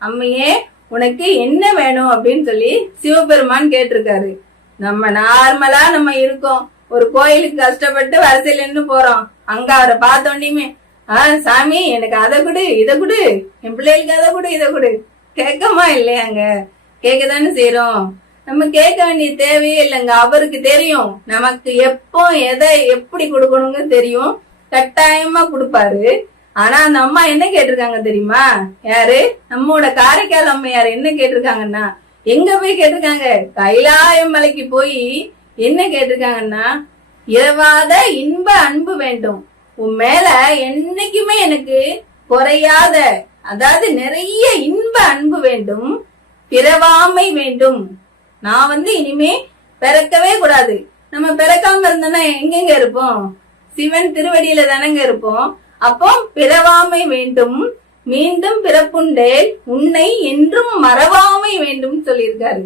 அம்மையே உனக்கு என்ன வேணும் அப்படின்னு சொல்லி சிவபெருமான் கேட்டிருக்காரு. நம்ம நார்மலா நம்ம இருக்கோம், ஒரு கோயிலுக்கு கஷ்டப்பட்டு வரிசையில நின்று போறோம். அங்க அவரை பார்த்தோன்னே சாமி எனக்கு அதை கொடு இதை கொடு, என் பிள்ளைகளுக்கு அதை கொடு இதை கொடு கேட்கமா இல்லையாங்க? கேட்கதானே செய்யறோம். நம்ம கேட்க வேண்டிய தேவையே இல்லைங்க. அவருக்கு தெரியும் நமக்கு எப்போ எதை எப்படி கொடுக்கணுங்க தெரியும். கட்டாயமா கொடுப்பாரு. ஆனா அந்த அம்மா என்ன கேட்டிருக்காங்க தெரியுமா? யாரு? நம்மோட காரைக்கால் அம்மையார் என்ன கேட்டிருக்காங்கன்னா, எங்க போய் கேட்டிருக்காங்க? கைலாய மலைக்கு போய் என்ன கேட்டிருக்காங்கன்னா, இரவாத இன்ப அன்பு வேண்டும், உன் மேல என்னைக்குமே எனக்கு குறையாத, அதாவது நிறைய இன்ப அன்பு வேண்டும், பிறவாமை வேண்டும். நான் இனிமே பிறக்கவே கூடாது. நம்ம பிறக்காம இருந்தோம்னா எங்கெங்க இருப்போம்? சிவன் திருவடியில தானங்க இருப்போம். அப்போ பிறவாமை வேண்டும், மீண்டும் பிறப்புண்டேல் உன்னை என்றும் மறவாமை வேண்டும் சொல்லியிருக்காரு.